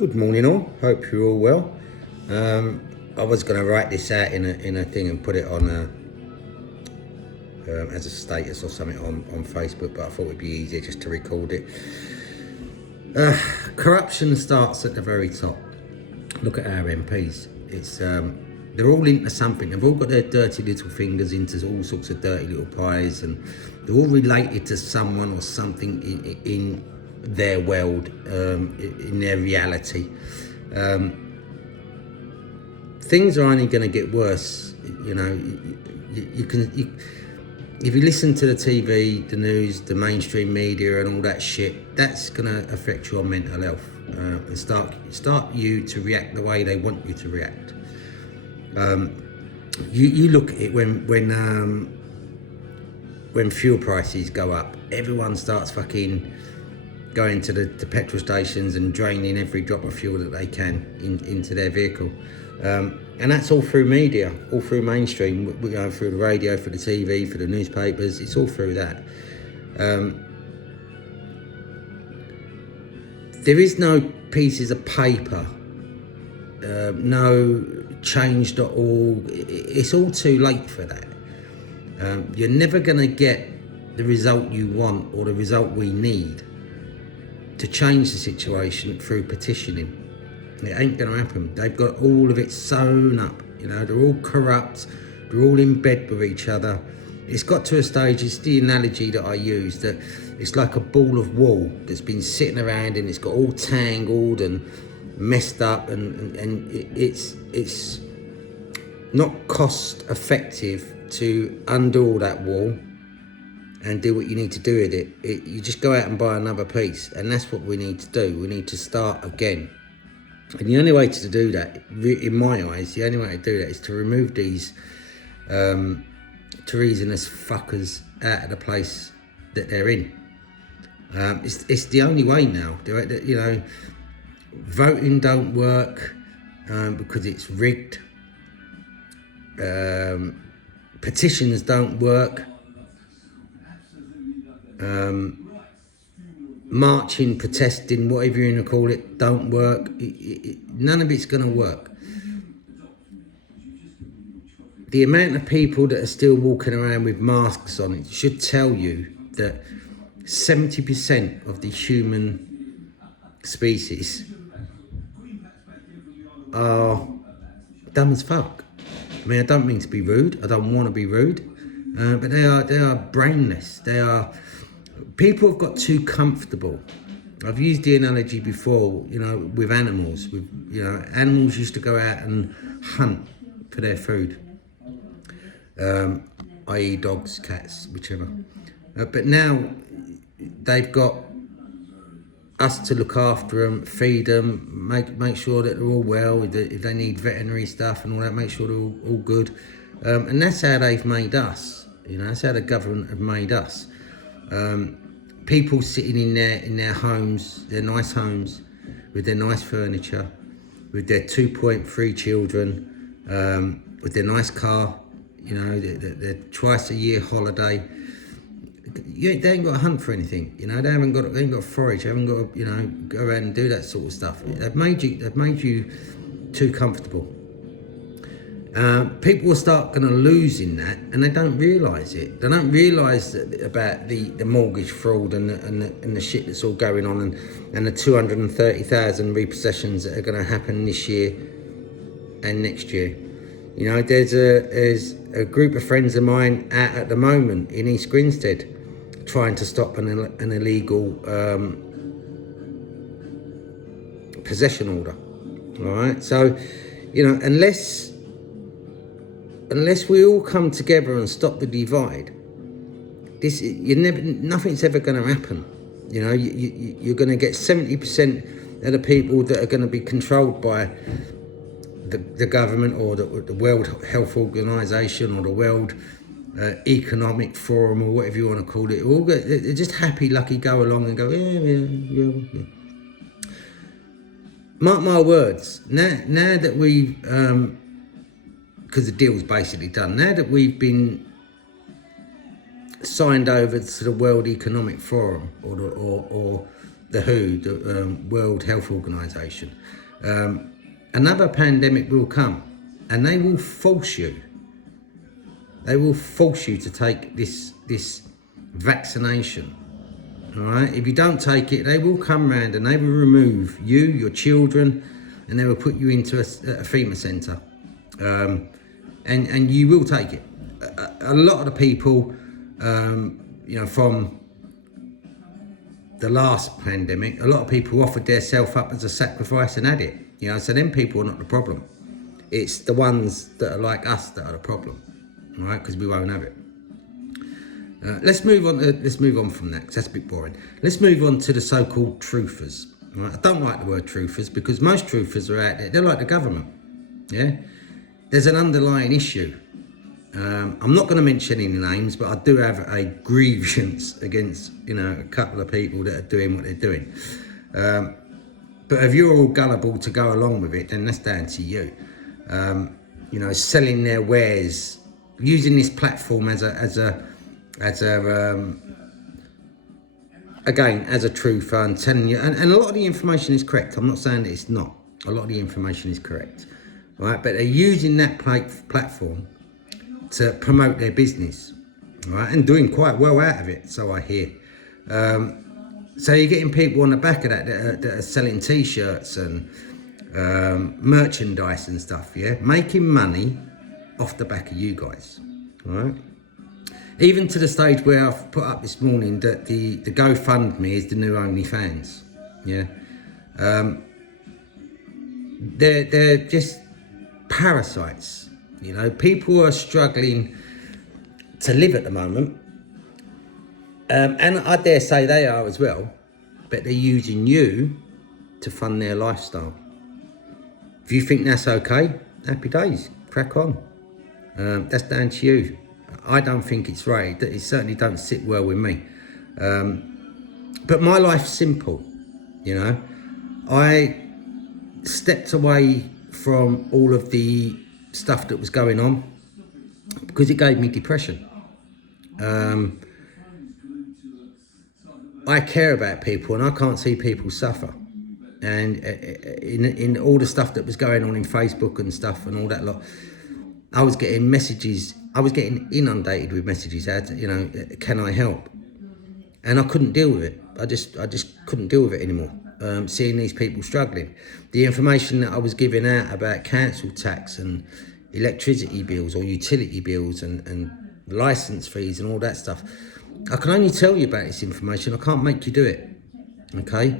Good morning all, hope you're all well. I was going to write this out in a thing and put it on as a status or something on Facebook, but I thought it'd be easier just to record it. Corruption starts at the very top. Look at our MPs. It's they're all into something. They've all got their dirty little fingers into all sorts of dirty little pies, and they're all related to someone or something in their world, in their reality. Things are only going to get worse. You know, if you listen to the TV, the news, the mainstream media, and all that shit, that's going to affect your mental health and start you to react the way they want you to react. You look at it when fuel prices go up, everyone starts fucking going to the petrol stations and draining every drop of fuel that they can into their vehicle. And that's all through media, all through mainstream, we go through the radio, for the TV, for the newspapers, it's all through that. There is no pieces of paper, no change.org, it's all too late for that. You're never gonna get the result you want or the result we need to change the situation through petitioning. It ain't gonna happen. They've got all of it sewn up, you know, they're all corrupt, they're all in bed with each other. It's got to a stage, it's the analogy that I use, that it's like a ball of wool that's been sitting around and it's got all tangled and messed up, and it's not cost effective to undo all that wool and do what you need to do with it. You just go out and buy another piece, and that's what we need to do. We need to start again. And the only way to do that, in my eyes, the only way to do that is to remove these treasonous fuckers out of the place that they're in. It's the only way now. You know, voting don't work because it's rigged. Petitions don't work. Marching, protesting, whatever you want to call it, don't work. None of it's going to work. The amount of people that are still walking around with masks on, it should tell you that 70% of the human species are dumb as fuck. I mean, I don't mean to be rude. I don't want to be rude, but they are brainless. People have got too comfortable. I've used the analogy before, you know, with animals. Animals used to go out and hunt for their food, i.e. dogs, cats, whichever. But now they've got us to look after them, feed them, make sure that they're all well. If they need veterinary stuff and all that, make sure they're all good. And that's how they've made us. You know, that's how the government have made us. People sitting in their homes, their nice homes, with their nice furniture, with their 2.3 children, with their nice car, you know, their twice a year holiday. They ain't got to hunt for anything, you know. They ain't got to forage. They haven't got to, you know, go around and do that sort of stuff. They've made you too comfortable. People will start going to lose in that, and they don't realise it. They don't realise about the mortgage fraud and the shit that's all going on, and the 230,000 repossessions that are going to happen this year and next year. You know, there's a group of friends of mine out at the moment in East Grinstead trying to stop an illegal possession order. All right, so, you know, unless we all come together and stop the divide, nothing's ever going to happen. You know, you're going to get 70% of the people that are going to be controlled by the government or the World Health Organization or the World Economic Forum or whatever you want to call it. They're just happy, lucky, go along and go, yeah. Mark my words. Now that we've because the deal's basically done. Now that we've been signed over to the World Economic Forum or the WHO, the World Health Organization. Another pandemic will come, and they will force you. They will force you to take this vaccination. All right. If you don't take it, they will come round and they will remove you, your children, and they will put you into a FEMA centre, and you will take it. A lot of the people, from the last pandemic, a lot of people offered their self up as a sacrifice and had it. So them people are not the problem. It's the ones that are like us that are the problem, right? Because we won't have it. Let's move on from that, because that's a bit boring. Let's move on to the so-called truthers. Right? I don't like the word truthers, because most truthers are out there. They're like the government. Yeah, there's an underlying issue. I'm not going to mention any names, but I do have a grievance against a couple of people that are doing what they're doing. But if you're all gullible to go along with it, then that's down to you. Selling their wares, using this platform as a truth, and telling you, and a lot of the information is correct. I'm not saying that it's not. A lot of the information is correct, right? But they're using that platform to promote their business, right? And doing quite well out of it, so I hear. So you're getting people on the back of that are selling T-shirts and merchandise and stuff, yeah? Making money off the back of you guys, right? Even to the stage where I've put up this morning that the GoFundMe is the new OnlyFans, yeah? They're just parasites, People are struggling to live at the moment. And I dare say they are as well, but they're using you to fund their lifestyle. If you think that's okay, happy days, crack on. That's down to you. I don't think it's right. It certainly don't sit well with me. But my life's simple, I stepped away from all of the stuff that was going on because it gave me depression. I care about people and I can't see people suffer. And in all the stuff that was going on in Facebook and stuff and all that lot, I was getting messages. I was getting inundated with messages. Can I help? And I couldn't deal with it. I just couldn't deal with it anymore. Seeing these people struggling, the information that I was giving out about council tax and electricity bills or utility bills and license fees and all that stuff, I can only tell you about this information. I can't make you do it. Okay.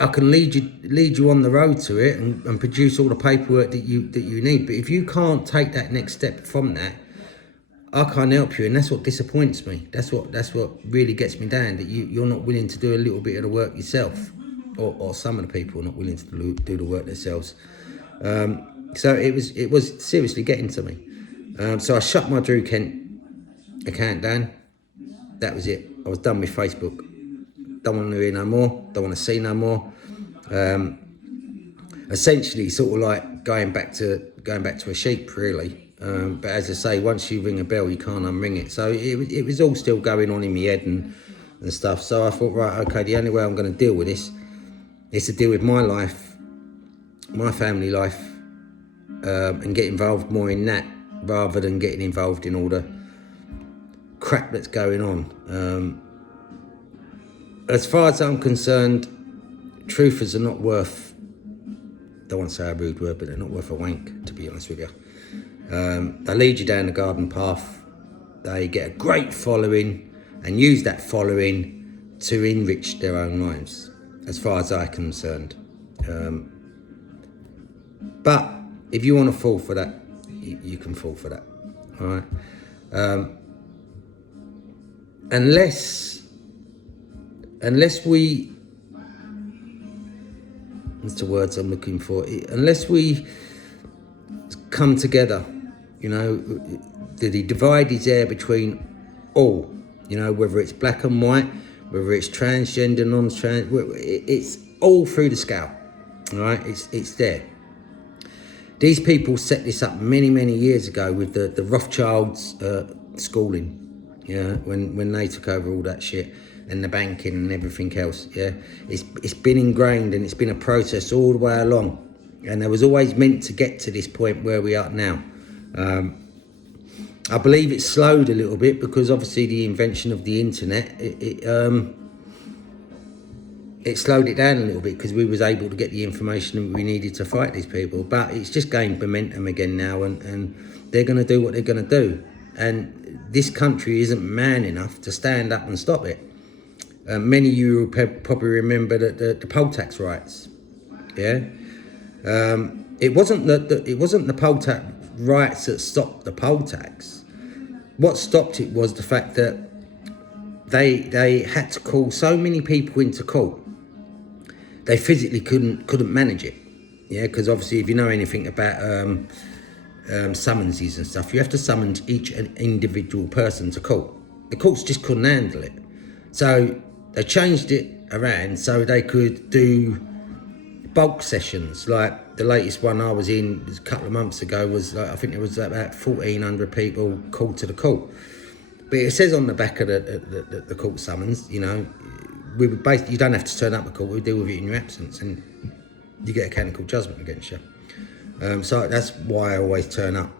I can lead you on the road to it and produce all the paperwork that you need. But if you can't take that next step from that, I can't help you, and that's what disappoints me. That's what really gets me down. That you're not willing to do a little bit of the work yourself, or some of the people are not willing to do the work themselves. So it was seriously getting to me. So I shut my Drew Kent account down. That was it. I was done with Facebook. Don't want to hear no more. Don't want to see no more. Essentially, sort of like going back to a sheep, really. But as I say, once you ring a bell, you can't unring it. So it was all still going on in my head and stuff. So I thought, right, okay, the only way I'm going to deal with this is to deal with my life, my family life, and get involved more in that rather than getting involved in all the crap that's going on. As far as I'm concerned, truthers are not worth, don't want to say a rude word, but they're not worth a wank, to be honest with you. They lead you down the garden path. They get a great following and use that following to enrich their own lives, as far as I'm concerned. But if you want to fall for that, you can fall for that. All right. Unless we, what's the words I'm looking for? Unless we come together, the divide is there between all, whether it's black and white, whether it's transgender, non-trans, it's all through the scale, all right? It's there. These people set this up many, many years ago with the Rothschilds schooling, when they took over all that shit. and the banking and everything else. Yeah, it's been ingrained, and it's been a process all the way along, and it was always meant to get to this point where we are now. I believe it slowed a little bit because obviously the invention of the internet, it slowed it down a little bit because we was able to get the information that we needed to fight these people. But it's just gained momentum again now, and they're going to do what they're going to do. And this country isn't man enough to stand up and stop it. Many of you will probably remember the poll tax riots. Yeah, it wasn't the poll tax riots that stopped the poll tax. What stopped it was the fact that they had to call so many people into court. They physically couldn't manage it. Yeah, because obviously if you know anything about summonses and stuff, you have to summon each individual person to court. The courts just couldn't handle it. So they changed it around so they could do bulk sessions. Like the latest one I was in was a couple of months ago was I think it was about 1,400 people called to the court. But it says on the back of the court summons, you know, we would basically, you don't have to turn up at court, we deal with it in your absence, and you get a canonical judgment against you. So that's why I always turn up.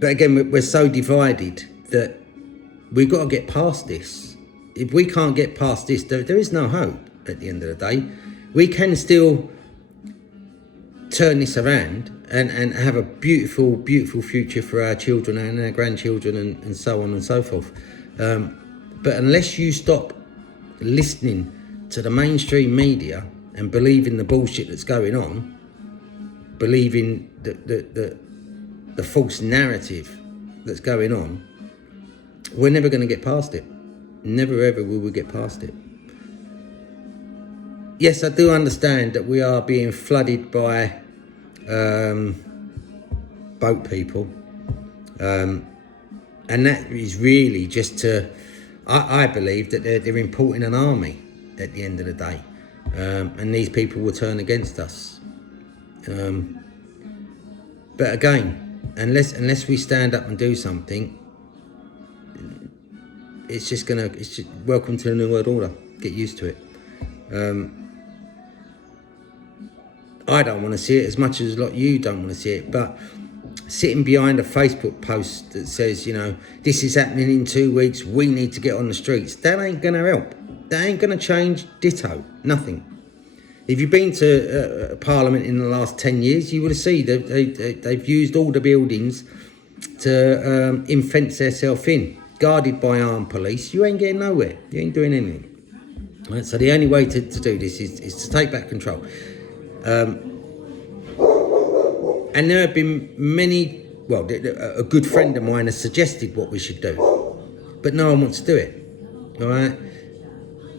But again, we're so divided that we've got to get past this. If we can't get past this, there is no hope at the end of the day. We can still turn this around and have a beautiful, beautiful future for our children and our grandchildren and so on and so forth. But unless you stop listening to the mainstream media and believing the bullshit that's going on, believing the false narrative that's going on, we're never going to get past it. Never ever will we get past it. Yes, I do understand that we are being flooded by boat people, and that is really just to, I believe that they're importing an army at the end of the day, and these people will turn against us. But again, unless we stand up and do something, it's just welcome to the New World Order. Get used to it. I don't want to see it as much as you don't want to see it, but sitting behind a Facebook post that says, you know, this is happening in 2 weeks, we need to get on the streets, that ain't going to help. That ain't going to change ditto, nothing. If you've been to Parliament in the last 10 years, you would have seen they've used all the buildings to fence themselves in, guarded by armed police. You ain't getting nowhere. You ain't doing anything. Right? So the only way to do this is to take back control. And there have been many, well, a good friend of mine has suggested what we should do, but no one wants to do it. All right?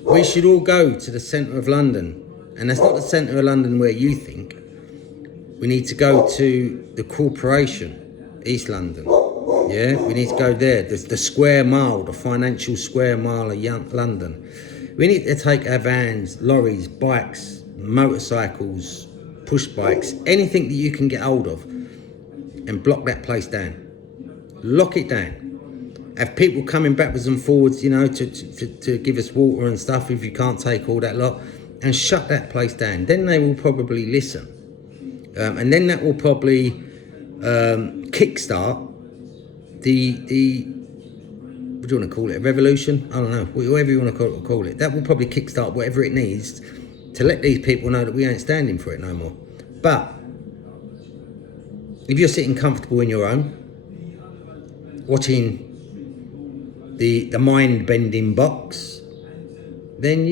We should all go to the centre of London, and that's not the centre of London where you think. We need to go to the corporation, East London. Yeah, we need to go there. There's the square mile, the financial square mile of London. We need to take our vans, lorries, bikes, motorcycles, push bikes, anything that you can get hold of, and block that place down. Lock it down. Have people coming backwards and forwards, you know, to give us water and stuff if you can't take all that lot, and shut that place down. Then they will probably listen. And then that will probably kickstart the what do you want to call it, a revolution? I don't know, whatever you want to call it. That will probably kickstart whatever it needs to let these people know that we ain't standing for it no more. But if you're sitting comfortable in your own, watching the mind-bending box, then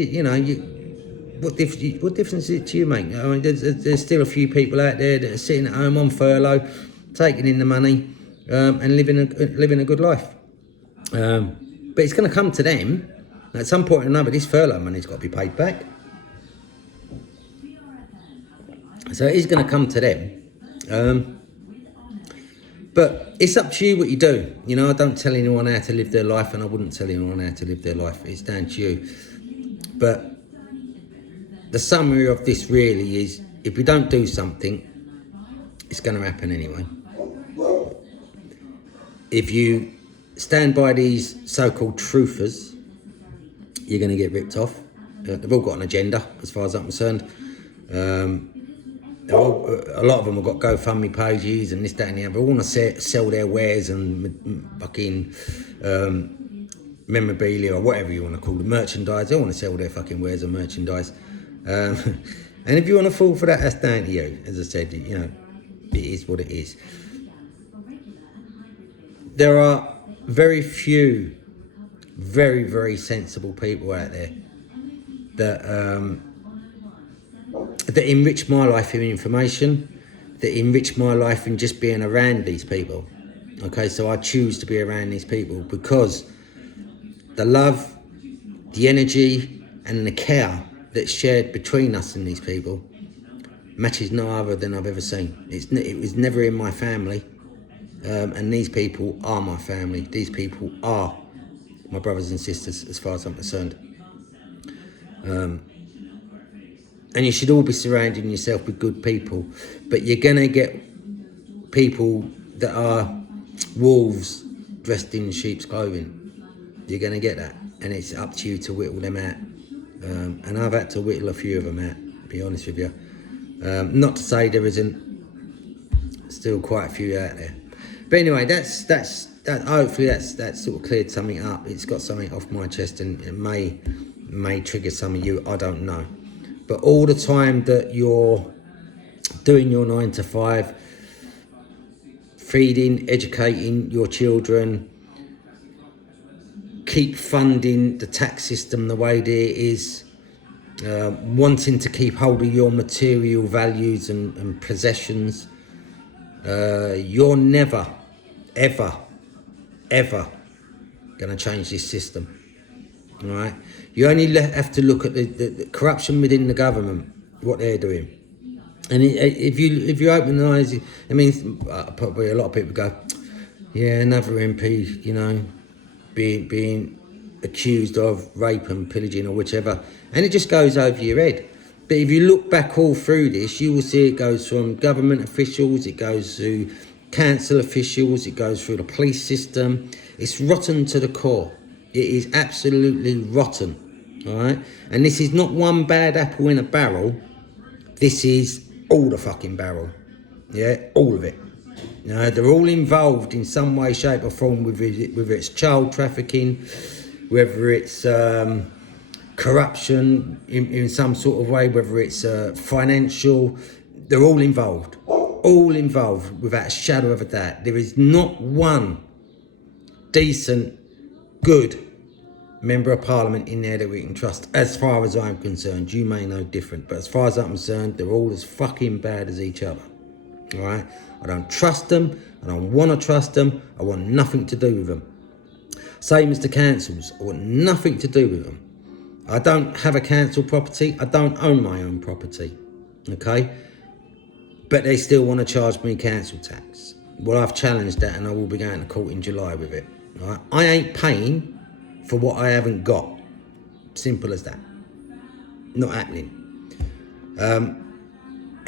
what difference does it to you make? I mean, there's still a few people out there that are sitting at home on furlough, taking in the money, and living a good life. But it's going to come to them at some point or another. This furlough money's got to be paid back. So it is going to come to them. But it's up to you what you do. You know, I don't tell anyone how to live their life, and I wouldn't tell anyone how to live their life. It's down to you. But the summary of this really is, if we don't do something, it's going to happen anyway. If you stand by these so-called truthers, you're going to get ripped off. They've all got an agenda, as far as I'm concerned. A lot of them have got GoFundMe pages and this, that, and the other. They all want to sell their wares and fucking memorabilia or whatever you want to call it, merchandise. They want to sell their fucking wares and merchandise. And if you want to fall for that, that's down to you. As I said, you know, it is what it is. There are very few, very, very sensible people out there that that enrich my life in information, that enrich my life in just being around these people. Okay, so I choose to be around these people because the love, the energy, and the care that's shared between us and these people matches no other than I've ever seen. It was never in my family, and these people are my family. These people are my brothers and sisters, as far as I'm concerned. And you should all be surrounding yourself with good people, but you're gonna get people that are wolves dressed in sheep's clothing. You're gonna get that, and it's up to you to whittle them out. And I've had to whittle a few of them out, to be honest with you. Not to say there isn't still quite a few out there, but anyway, that's hopefully that's sort of cleared something up. It's got something off my chest, and it may trigger some of you. I don't know, but all the time that you're doing your 9 to 5, feeding, educating your children, keep funding the tax system the way that it is, wanting to keep hold of your material values and possessions, you're never, ever, ever going to change this system. All right? You only have to look at the corruption within the government, what they're doing. And if you open the eyes, I mean, probably a lot of people go, yeah, another MP, you know, being accused of rape and pillaging or whichever, and it just goes over your head. But if you look back all through this, you will see it goes from government officials, it goes through council officials, it goes through the police system. It's rotten to the core. It is absolutely rotten, all right? And this is not one bad apple in a barrel. This is all the fucking barrel, yeah, all of it. You know, they're all involved in some way, shape or form, whether it's child trafficking, whether it's corruption in some sort of way, whether it's financial. They're all involved without a shadow of a doubt. There is not one decent, good member of parliament in there that we can trust, as far as I'm concerned. You may know different, but as far as I'm concerned, they're all as fucking bad as each other. All right? I don't trust them. I don't want to trust them. I want nothing to do with them. Same as the councils. I want nothing to do with them. I don't have a council property. I don't own my own property. Okay? But they still want to charge me council tax. Well, I've challenged that, and I will be going to court in July with it. All right? I ain't paying for what I haven't got. Simple as that. Not happening.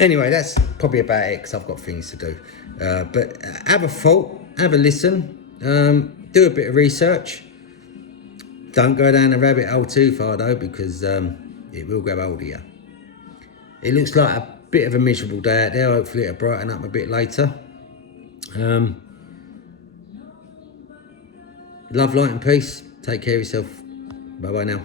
Anyway, that's probably about it, because I've got things to do. But have a thought, have a listen, do a bit of research. Don't go down the rabbit hole too far though, because it will grab hold of you. It looks like a bit of a miserable day out there. Hopefully it'll brighten up a bit later. Love, light and peace. Take care of yourself. Bye bye now.